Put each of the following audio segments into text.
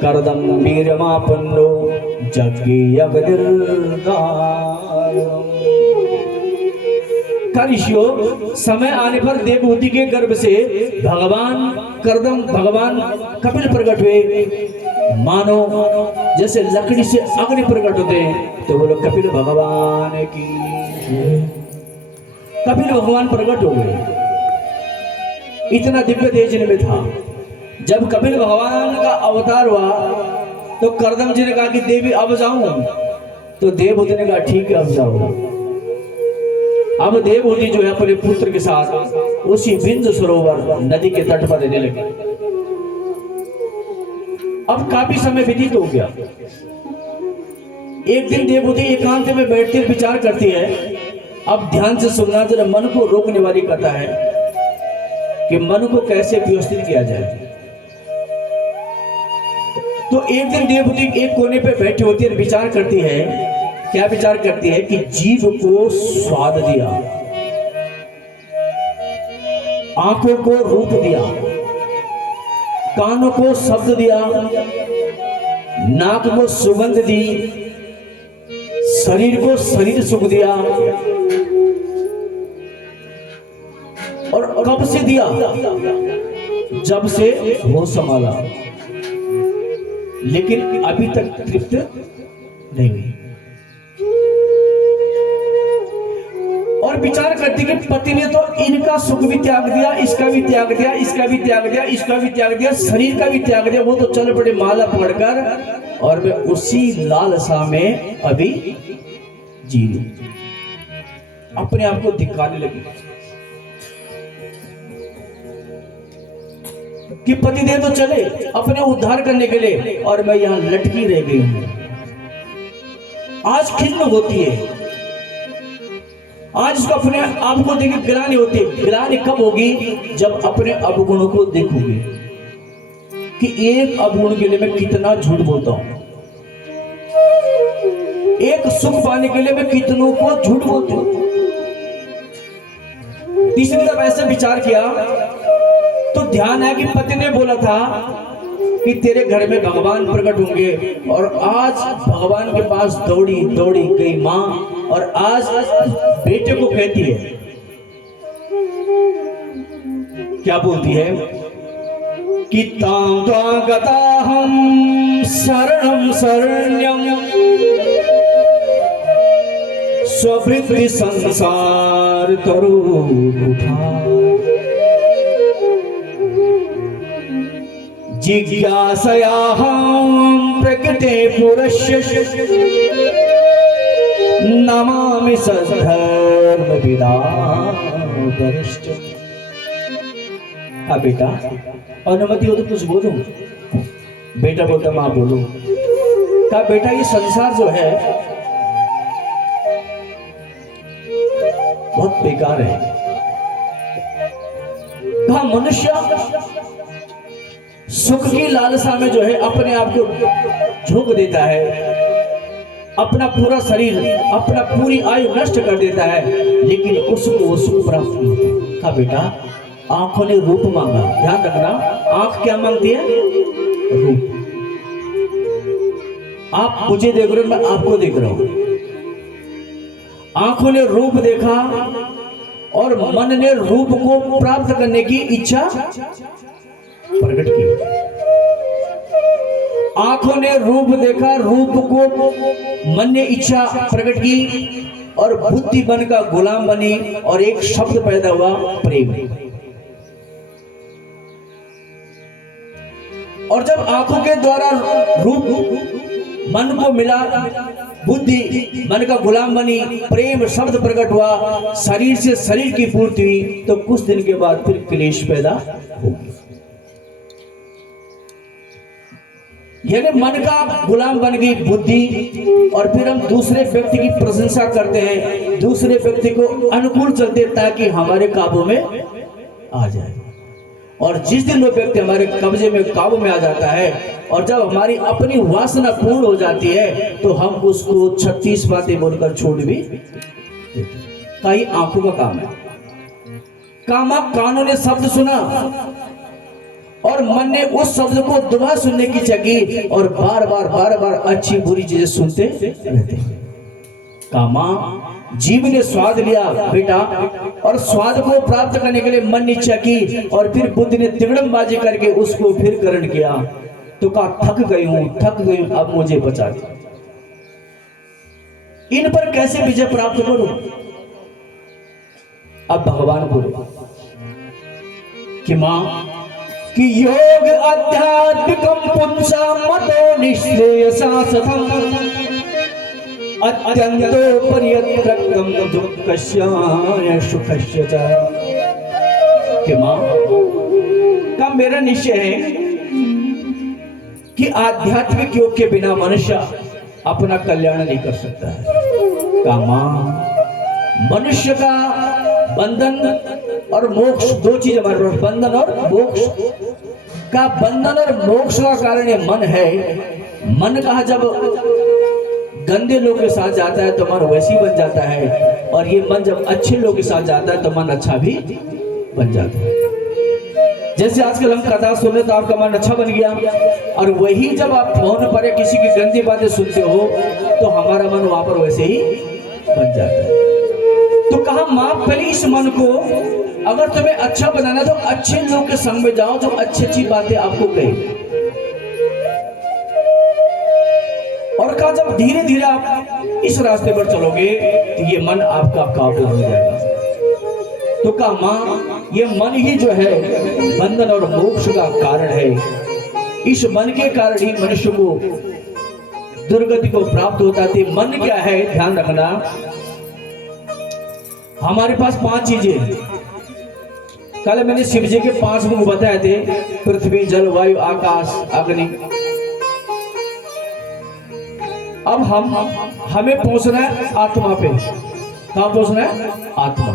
करदम वीरमापन्नो यज्ञयज्ञनिर्दारणम्। ऋषियों, समय आने पर देवहूति के गर्भ से भगवान कपिल प्रकट हुए। मानो जैसे लकड़ी से अग्नि प्रकट होते हैं, तो बोलो कपिल भगवान की। कपिल भगवान प्रकट हो गए। इतना दिव्य तेज में था। जब कपिल भगवान का अवतार हुआ तो करदम जी ने कहा कि देवी अब जाऊं, तो देवहूति ने कहा ठीक है अब जाओ। अब देवहूति जो है अपने पुत्र के साथ उसी बिंदु सरोवर नदी के तट पर रहने लगे। अब काफी समय व्यतीत हो गया। एक दिन देवहूति एकांत में बैठकर विचार करती है। अब ध्यान से सुनना, जरा मन को रोकने वाली कथा है कि मन को कैसे व्यवस्थित किया जाए। तो एक दिन देवहूति एक कोने पे बैठी होती है, विचार करती है। क्या विचार करती है कि जीभ को स्वाद दिया, आंखों को रूप दिया, कानों को शब्द दिया, नाक को सुगंध दी, शरीर को शरीर सुख दिया, और कब से दिया? जब से वो संभाला, लेकिन अभी तक तृप्त नहीं हुई। और विचार करती कि पति ने तो इनका सुख भी त्याग दिया, इसका भी त्याग दिया, इसका भी त्याग दिया, इसका भी त्याग दिया, शरीर का भी त्याग दिया। वो तो चल पड़े माला पकड़कर, और मैं उसी लालसा में अभी जी लूं। अपने आप को धिक्कारने लगी कि पति देव तो चले अपने उद्धार करने के लिए, और मैं यहां लटकी रह गई हूं। आज खिन्न होती है, आज इसको अपने आप को देखे गिलानी होती है। गिलानी कब होगी? जब अपने अवगुणों को देखोगे कि एक अवगुण के लिए मैं कितना झूठ बोलता हूं, एक सुख पाने के लिए मैं कितनों को झूठ बोलता हूं। तीसरी तरफ ऐसे विचार किया तो ध्यान है कि पति ने बोला था कि तेरे घर में भगवान प्रकट होंगे, और आज भगवान के पास दौड़ी दौड़ी गई मां, और आज बेटे को कहती है, क्या बोलती है कि तां त्वागताहं शरणं शरण्यं स्ववृत्ति संसार तरु जिज्ञासयाहं प्रकृते पुरस्य नमामि सद्धर्म विदावरिष्ठ। हाँ बेटा, अनुमति हो तो कुछ बोलूं? बेटा बोलता मां बोलो। कहा बेटा ये संसार जो है बहुत बेकार है। कहा मनुष्य सुख की लालसा में जो है अपने आप को झोंक देता है, अपना पूरा शरीर, अपना पूरी आयु नष्ट कर देता है, लेकिन उसको वो सुख प्राप्त नहीं होता। कहा बेटा आंखों ने रूप मांगा, ध्यान रखना, आंख क्या मांगती है? रूप। आप मुझे देख रहे हो, मैं आपको देख रहा हूं। आंखों ने रूप देखा और मन ने रूप को प्राप्त करने की इच्छा प्रकट की। आंखों ने रूप देखा, रूप को मन ने इच्छा प्रकट की, और बुद्धि मन का गुलाम बनी, और एक शब्द पैदा हुआ प्रेम। और जब आंखों के द्वारा रूप मन को मिला, बुद्धि मन का गुलाम बनी, प्रेम शब्द प्रकट हुआ, शरीर से शरीर की पूर्ति हुई, तो कुछ दिन के बाद फिर क्लेश पैदा हो गया। यानी मन का गुलाम बन गई बुद्धि, और फिर हम दूसरे व्यक्ति की प्रशंसा करते हैं, दूसरे व्यक्ति को अनुकूल चलते ताकि हमारे काबू में आ जाए। और जिस दिन वो व्यक्ति हमारे कब्जे में काबू में आ जाता है, और जब हमारी अपनी वासना पूर्ण हो जाती है, तो हम उसको 36 बातें बोलकर छोड़ भी देते। कई आंखों का काम है। कामा कानों ने शब्द सुना, और मन ने उस शब्द को दुआ सुनने की जगी और बार बार अच्छी बुरी चीजें सुनते रहते। कहा मां जीव ने स्वाद लिया बेटा, और स्वाद को प्राप्त करने के लिए मन ने इच्छा की और फिर बुद्ध ने तिगड़मबाजी करके उसको फिर ग्रहण किया। तो कहा थक गई हूं, अब मुझे बचा दे। इन पर कैसे विजय प्राप्त करूं? अब भगवान बोले कि मां कि योग आध्यात्मिकम पुंसा मतो निश्रेयसा सतम अत्यंतो पर्यत्रकम दुःखस्य सुखस्य च। कि मां का मेरा निश्चय है कि आध्यात्मिक योग के बिना मनुष्य अपना कल्याण नहीं कर सकता है। का मां मनुष्य का बंधन और मोक्ष, दो चीज हमारे पास, बंधन और मोक्ष। का बंधन और मोक्ष का कारण ये मन है। मन कहा जब गंदे लोग के साथ जाता है तो मन वैसी बन जाता है, और ये मन जब अच्छे लोग के साथ जाता है तो मन अच्छा भी बन जाता है। जैसे आजकल हम कथा सुन रहे तो आपका मन अच्छा बन गया, और वही जब आप फोन पर या किसी की गंदी बातें सुनते हो तो हमारा मन वहां पर वैसे ही बन जाता है। तो कहा मां पहले इस मन को अगर तुम्हें अच्छा बनाना तो अच्छे लोग के संग में जाओ जो अच्छी अच्छी बातें आपको कहे। और कहा जब धीरे धीरे आप इस रास्ते पर चलोगे तो ये मन आपका काबू हो जाएगा। तो कहा मां ये मन ही जो है बंधन और मोक्ष का कारण है। इस मन के कारण ही मनुष्य को दुर्गति को प्राप्त होता है। मन क्या है ध्यान रखना, हमारे पास 5 चीजें। कल मैंने शिव जी के 5 मुख बताए थे, पृथ्वी जल वायु आकाश अग्नि। अब हमें पहुंचना है आत्मा पे। कहां पहुंचना है? आत्मा।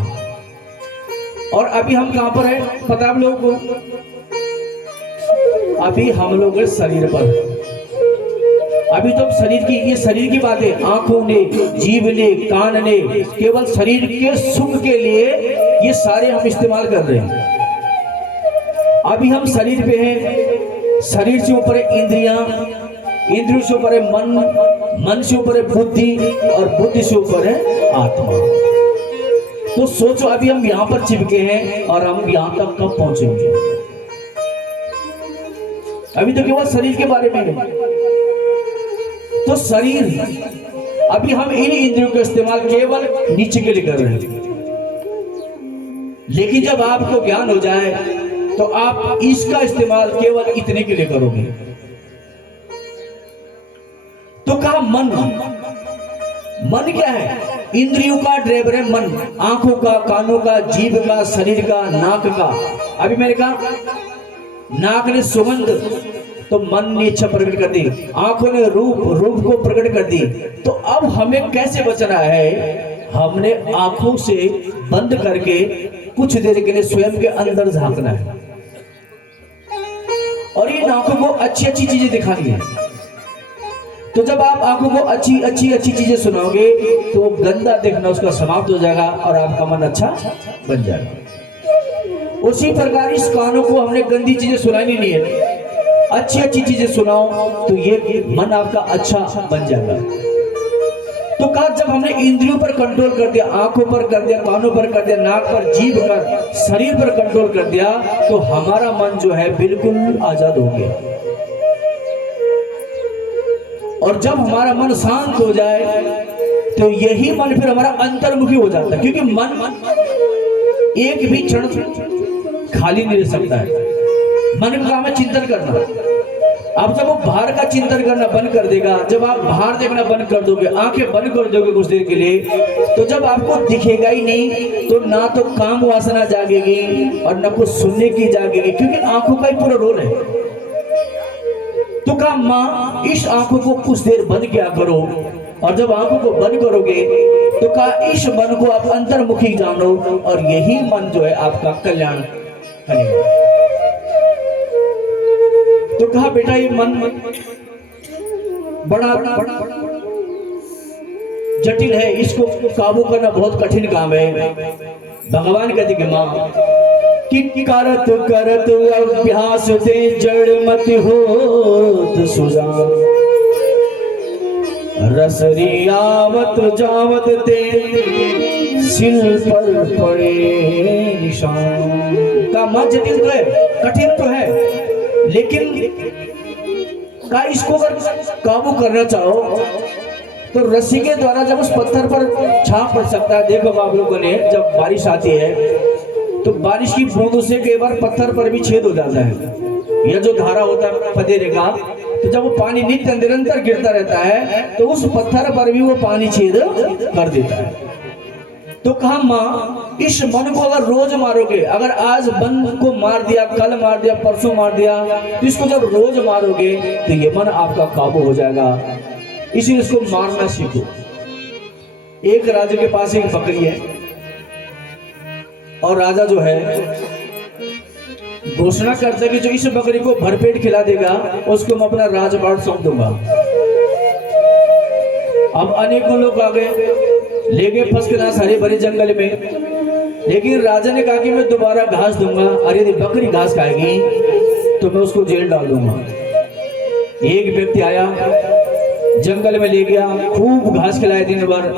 और अभी हम कहां पर है पता है आप लोगों को? अभी हम लोग हैं शरीर पर। अभी तो शरीर की, ये शरीर की बातें आंखों ने, जीभ ने, कान ने, केवल शरीर के सुख के लिए ये सारे हम इस्तेमाल कर रहे हैं। अभी हम शरीर पे हैं, शरीर से ऊपर है इंद्रियां, इंद्रियों से ऊपर है मन, मन से ऊपर है बुद्धि, और बुद्धि से ऊपर है आत्मा। तो सोचो अभी हम यहां पर चिपके हैं और हम यहां तक कब पहुंचेंगे? अभी तो केवल शरीर के बारे में है। तो शरीर, अभी हम इन इंद्रियों का इस्तेमाल केवल नीचे के लिए कर रहे हैं। लेकिन जब आपको ज्ञान हो जाए तो आप इसका इस्तेमाल केवल इतने के लिए करोगे। तो कहा मन, मन क्या है? इंद्रियों का ड्राइवर है मन, आंखों का, कानों का, जीभ का, शरीर का, नाक का। अभी मैंने कहा नाक ने सुगंध तो मन ने इच्छा प्रकट कर दी, आंखों ने रूप, रूप को प्रकट कर दी। तो अब हमें कैसे बचना है? हमने आंखों से बंद करके कुछ देर के लिए स्वयं के अंदर झांकना है, और इन आंखों को अच्छी अच्छी चीजें दिखानी है। तो जब आप आंखों को अच्छी चीजें सुनाओगे तो गंदा देखना उसका समाप्त हो जाएगा और आपका मन अच्छा बन जाएगा। उसी प्रकार इस कानों को हमने गंदी चीजें सुनानी नहीं है, अच्छी चीजें सुनाओ तो ये मन आपका अच्छा बन जाएगा। तो कहा जब हमने इंद्रियों पर कंट्रोल कर दिया, आंखों पर कर दिया, कानों पर कर दिया, नाक पर, जीभ पर, शरीर पर कंट्रोल कर दिया, तो हमारा मन जो है बिल्कुल आजाद हो गया। और जब हमारा मन शांत हो जाए तो यही मन फिर हमारा अंतर्मुखी हो जाता है, क्योंकि मन एक भी क्षण खाली नहीं रह सकता है। मन का काम है चिंतन करना। अब जब वो बाहर का चिंतन करना बंद कर देगा, जब आप बाहर देखना बंद कर दोगे, आंखें बंद कर दोगे कुछ देर के लिए, तो जब आपको दिखेगा ही नहीं तो ना तो काम वासना जागेगी और ना कुछ सुनने की जागेगी, क्योंकि आंखों का ही पूरा रोल है। तो कहा मां इस आंखों को कुछ देर बंद किया करो, और जब आंखों को बंद करोगे तो कहा इस मन को आप अंतर्मुखी जानो, और यही मन जो है आपका कल्याण करेगा। तो कहा बेटा ये मन बड़ा जटिल है, इसको काबू करना बहुत कठिन काम है। भगवान कहते कि मां कि करत करत अभ्यास ते जड़ मत होत सुजान, रसरी आवत जावत ते सिल पर पड़े निशान। का मत जटिल तो है, कठिन तो है, लेकिन का इसको अगर काबू करना चाहो तो रस्सी के द्वारा जब उस पत्थर पर छाप पड़ सकता है। देखो आप लोगों ने जब बारिश आती है तो बारिश की बूंदों से कई बार पत्थर पर भी छेद हो जाता है। यह जो धारा होता है पदेरे का, तो जब वो पानी नित्य निरंतर गिरता रहता है तो उस पत्थर पर भी वो पानी छेद कर देता है। तो कहा माँ, इस मन को अगर रोज मारोगे, अगर आज मन को मार दिया, कल मार दिया, परसों मार दिया, तो इसको जब रोज मारोगे तो ये मन आपका काबू हो जाएगा। इसीलिए इसको मारना सीखो। एक राजा के पास एक बकरी है और राजा जो है घोषणा करता है कि जो इस बकरी को भरपेट खिला देगा उसको मैं अपना राजपाट सौंप दूंगा। अब अनेकों लोग आ गए, ले गए फर्स्ट क्लास हरे भरे जंगल में, लेकिन राजा ने कहा कि मैं दोबारा घास दूंगा, अरे यदि बकरी घास खाएगी तो मैं उसको जेल डाल दूंगा। एक व्यक्ति आया, जंगल में ले गया, खूब घास खिलाया दिन भर।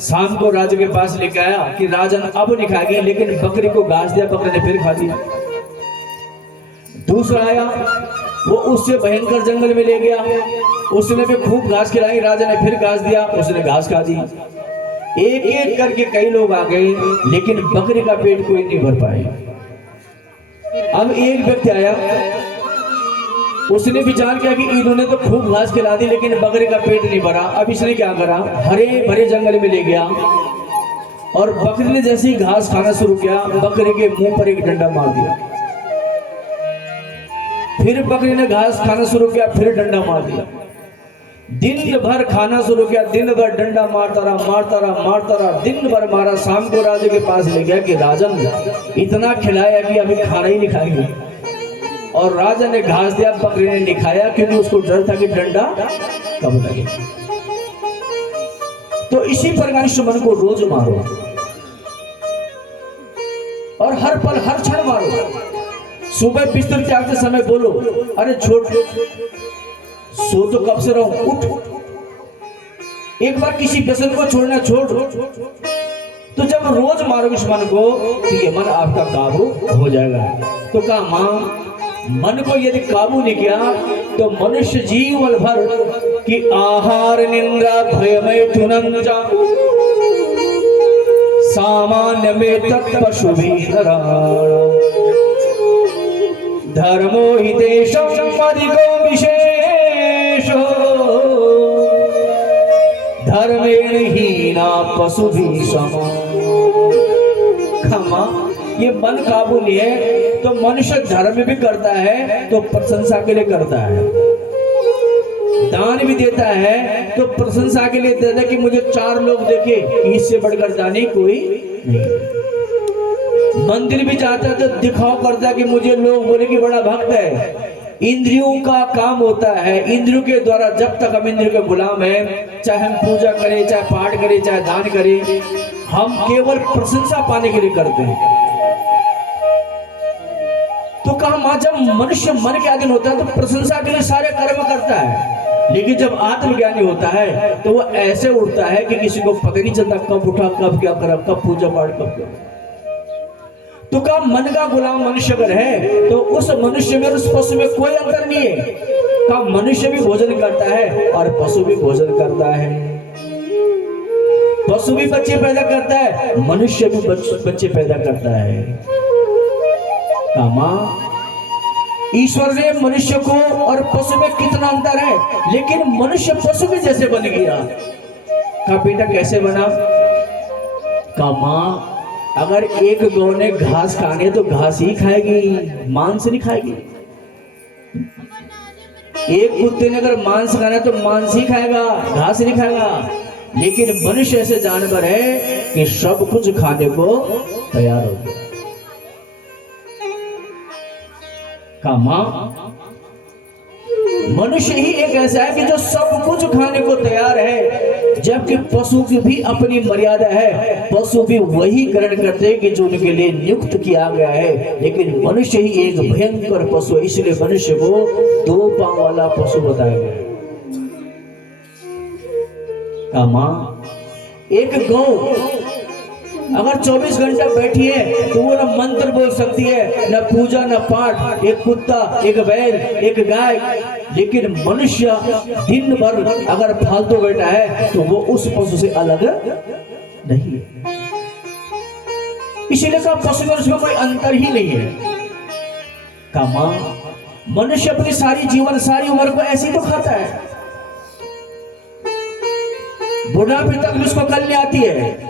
शाम को राजा के पास लेके आया कि राजन अब नहीं खाएगी, लेकिन बकरी को घास दिया, बकरी ने फिर खा दिया। दूसरा आया, वो उससे भयंकर जंगल में ले गया, उसने भी खूब घास खिलाई, राजा ने फिर घास दिया, उसने घास खा दी। एक एक करके कई लोग आ गए, लेकिन बकरी का पेट कोई नहीं भर पाए। अब एक व्यक्ति आया, उसने विचार किया कि इन्होंने तो खूब घास खिला दी लेकिन बकरी का पेट नहीं भरा। अब इसने क्या करा, हरे भरे जंगल में ले गया और बकरी ने जैसे ही घास खाना शुरू किया, बकरी के मुंह पर एक डंडा मार दिया। फिर बकरी ने घास खाना शुरू किया, फिर डंडा मार दिया। दिन भर खाना शुरू किया, दिन भर डंडा मारता रहा, दिन भर मारा। शाम को राजा के पास ले गया कि राजन इतना खिलाया कि अभी खाना ही नहीं खाएंगे। और राजा ने घास दिया, बकरी ने नहीं खाया, क्योंकि उसको डर था कि डंडा कब लगे। तो इसी प्रकार इस मन को रोज मारो और हर पल हर क्षण मारो। सुबह बिस्तर त्यागते समय बोलो, अरे छोड़, सो तो कब से रहूं, उठ। एक बार किसी व्यसन को छोड़ना छोड़। तो जब रोज मारोगे इस मन को तो ये मन आपका काबू हो जाएगा। तो कहा मां, मन को यदि काबू नहीं किया तो मनुष्य जीवन भर की आहार निंद्रा भय में तुनम जा सामान्य में तत्पशु भी धर्मो हि देशम अधिको विशेषो धर्मेण हीना पशु भी समा। खमा, ये मन काबू नहीं है तो मनुष्य धर्म भी करता है तो प्रशंसा के लिए करता है, दान भी देता है तो प्रशंसा के लिए देता है कि मुझे 4 लोग देखे, इससे बढ़कर दानी कोई नहीं। मंदिर भी जाता है तो दिखाव करता है कि मुझे लोग बोले कि बड़ा भक्त है। इंद्रियों का काम होता है, इंद्रियों के द्वारा जब तक हम इंद्रियों के गुलाम हैं, चाहे हम पूजा करें, चाहे पाठ करें, चाहे दान करें, हम केवल प्रशंसा पाने के लिए करते हैं। तो कहा मां, जब मनुष्य मन के अधीन होता है तो प्रशंसा के लिए सारे कर्म करता है, लेकिन जब आत्मज्ञानी होता है तो वो ऐसे उठता है कि किसी को पता नहीं चलता कब उठा, कब क्या करा, कब पूजा पाठ, कब क्या। तो कहा मन का गुलाम मनुष्य अगर है तो उस मनुष्य में उस पशु में कोई अंतर नहीं है। कहा मनुष्य भी भोजन करता है और पशु भी भोजन करता है, पशु भी बच्चे पैदा करता है, मनुष्य भी बच्चे पैदा करता है। कामा, ईश्वर ने मनुष्य को और पशु में कितना अंतर है, लेकिन मनुष्य पशु के जैसे बन गया। का बेटा कैसे बना? कामा, अगर एक गौ ने घास खाने तो घास ही खाएगी, मांस नहीं खाएगी। एक कुत्ते ने अगर मांस खाना तो मांस ही खाएगा, घास नहीं खाएगा। लेकिन मनुष्य ऐसे जानवर है कि सब कुछ खाने को तैयार हो गया। कामा, मनुष्य ही एक ऐसा है कि जो सब कुछ खाने को तैयार है। जबकि पशु की भी अपनी मर्यादा है, पशु भी वही ग्रहण करते हैं कि जो उनके लिए नियुक्त किया गया है, लेकिन मनुष्य ही एक भयंकर पशु है, इसलिए मनुष्य को 2 पांव वाला पशु बताया गया है। मां एक गौ अगर 24 घंटा बैठी है तो वो ना मंत्र बोल सकती है, ना पूजा ना पाठ। एक कुत्ता, एक बैल, एक गाय, लेकिन मनुष्य दिन भर अगर फालतू बैठा है तो वो उस पशु से अलग नहीं है। इसीलिए कहा पशु में उसमें कोई अंतर ही नहीं है। कहा मनुष्य अपनी सारी जीवन, सारी उम्र को ऐसे ही तो खाता है, बुढ़ापे तक उसको कल आती है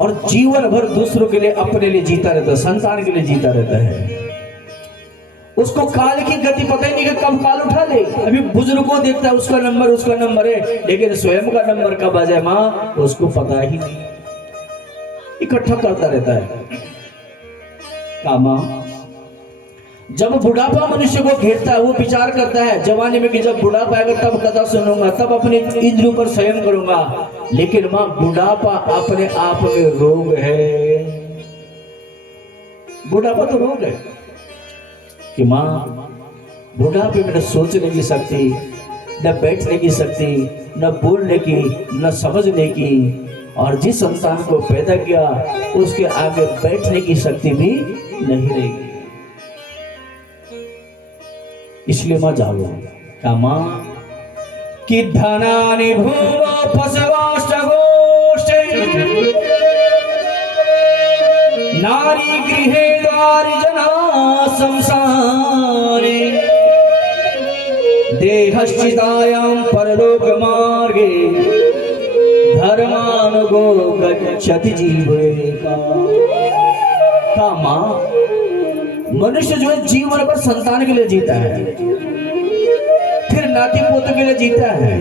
और जीवन भर दूसरों के लिए, अपने लिए जीता रहता है, संतान के लिए जीता रहता है। उसको काल की गति पता ही नहीं कि कब काल उठा ले। अभी बुजुर्ग को देखता है उसका नंबर है, लेकिन स्वयं का नंबर कब आ जाए मां उसको पता ही नहीं, इकट्ठा करता रहता है। कामा जब बुढ़ापा मनुष्य को घेरता है वो विचार करता है जवानी में कि जब बुढ़ापा आएगा तब कथा सुनूंगा, तब अपने इंद्रियों पर संयम करूंगा। लेकिन मां बुढ़ापा अपने आप में रोग है। बुढ़ापा तो रोग है कि मां बुढ़ापे में न सोचने की शक्ति, न बैठने की शक्ति, न बोलने की, न समझने की, और जिस संतान को पैदा किया उसके आगे बैठने की शक्ति भी नहीं रहेगी। इसलिए मां जाओ का मां कि धनानि भूमो पशवाश्च गोष्ठे नारी गृहे द्वारि जना संसारे देहश्चितायां परलोक मार्गे धर्मानुगो गच्छति जीवेका। का मां मनुष्य जो है जीवन भर संतान के लिए जीता है, फिर नाती पोते के लिए जीता है,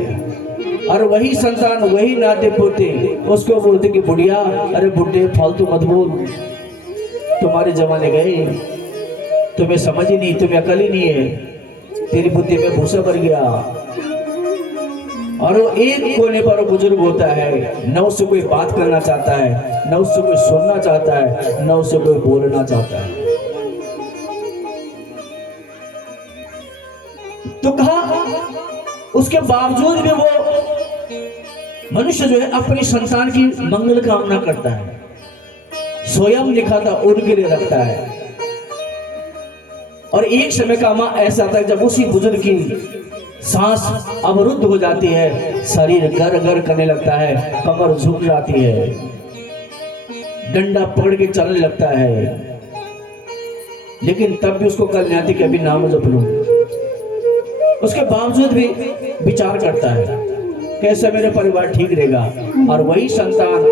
और वही संतान, वही नाते पोते उसको बोलते कि बुढ़िया, अरे बुढ़े फालतू मत बोल, तुम्हारे जमाने गए, तुम्हें समझ ही नहीं, तुम्हें अकल ही नहीं है, तेरी बुद्धि में भूसा भर गया। और वो एक कोने पर बुजुर्ग होता है, न उससे कोई बात करना चाहता है, न उससे कोई सुनना चाहता है, न उससे कोई बोलना चाहता है। तो कहा उसके बावजूद भी वो मनुष्य जो है अपनी संतान की मंगल कामना करता है, स्वयं नहीं खाता, उनके लिए रखता है। और एक समय का मां ऐसा आता है जब उसी बुजुर्ग की सांस अवरुद्ध हो जाती है, शरीर गर गर करने लगता है, कमर झुक जाती है, डंडा पकड़ के चलने लगता है, लेकिन तब भी उसको कल नहीं आती कि अभी नाम जप लूं। उसके बावजूद भी विचार करता है कैसे मेरे परिवार ठीक रहेगा, और वही संतान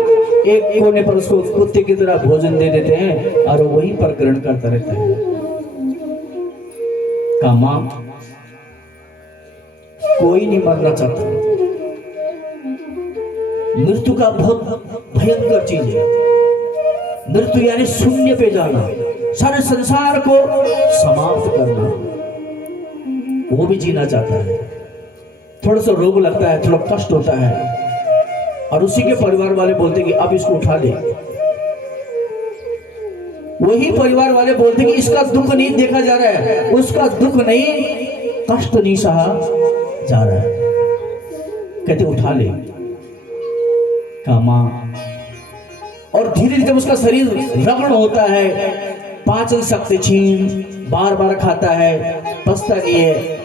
एक कोने पर उसको कुत्ते की तरह भोजन दे देते हैं और वहीं पर ग्रहण करता रहता है। का मां कोई नहीं मरना चाहता, मृत्यु का बहुत भयंकर चीज है। मृत्यु यानी शून्य पे जाना, सारे संसार को समाप्त करना, वो भी जीना चाहता है। थोड़ा सा रोग लगता है, थोड़ा कष्ट होता है, और उसी के परिवार वाले बोलते कि अब इसको उठा ले। वही परिवार वाले बोलते कि इसका दुख नहीं देखा जा रहा है, उसका दुख नहीं, कष्ट नहीं सहा जा रहा है, कहते उठा ले। का मां और धीरे धीरे उसका शरीर रगड़ होता है, पाचन शक्ति छीन, बार बार खाता है, पछता नहीं है,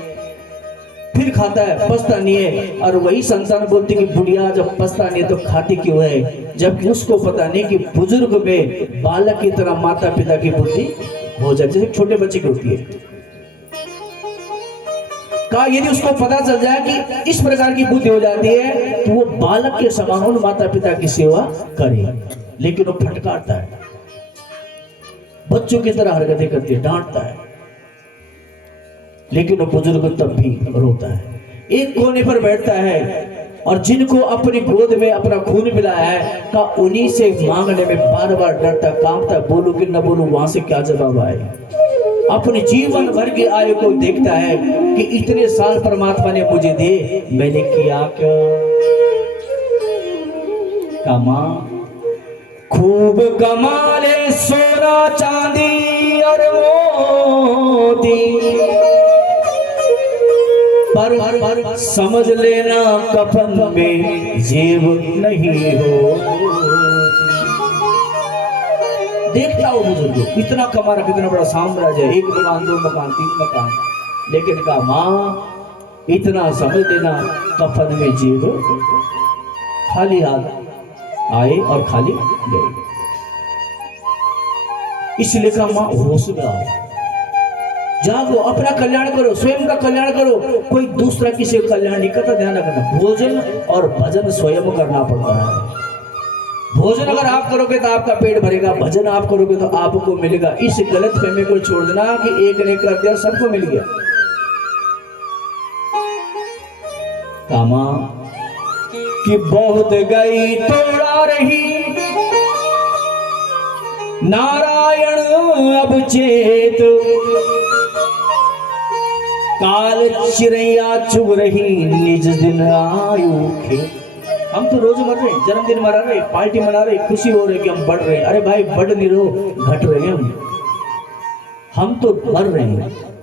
फिर खाता है, पछता नहीं है। और वही संतान बोलती कि बुढ़िया जब पछता नहीं है तो खाती क्यों है, जबकि उसको पता नहीं कि बुजुर्ग में बालक की तरह माता पिता की बुद्धि हो जाए, जैसे छोटे बच्चे की होती है। कहा यदि उसको पता चल जाए कि इस प्रकार की बुद्धि हो जाती है तो वो बालक के समान उन माता पिता की सेवा करे, लेकिन वो फटकारता है, बच्चों की तरह हरकतें करती है, डांटता है, लेकिन वो बुजुर्ग तब भी रोता है, एक कोने पर बैठता है। और जिनको अपनी गोद में अपना खून मिलाया है का उन्हीं से मांगने में बार बार डरता, कांपता, बोलूं कि न बोलूं, वहां से क्या जवाब आए। अपने जीवन भर की आयु को देखता है कि इतने साल परमात्मा ने मुझे दे, मैंने किया क्या? कमा, खूब कमा ले सोना चांदी और मोती, पर समझ लेना कफन में जेब नहीं हो। देखता हो बुजुर्ग, इतना कमा रखा, इतना बड़ा साम्राज्य, 1 मकान 2 मकान 3 मकान, लेकिन कहा मां इतना समझ लेना कफन में जेब, खाली हाथ आए और खाली गए। इसलिए कहा मां होश में आओ, जागो, अपना कल्याण करो, स्वयं का कल्याण करो, कोई दूसरा किसी का कल्याण नहीं करता। ध्यान रखना, भोजन और भजन स्वयं करना पड़ता है। भोजन अगर आप करोगे तो आपका पेट भरेगा, भजन आप करोगे तो आपको मिलेगा। इस गलत फहमी को छोड़ देना कि एक ने कर दिया सबको मिल गया। कामा कि बहुत गई तोड़ा रही नारायण अब चेत, काल चिड़ैया चुग रही निज दिन आयु खेत। हम तो रोज मर रहे, जन्मदिन मना रहे, पार्टी मना रहे, खुशी हो रही कि हम बढ़ रहे हैं। अरे भाई बढ़ नहीं रहो, घट रहे हैं हम तो मर रहे हैं।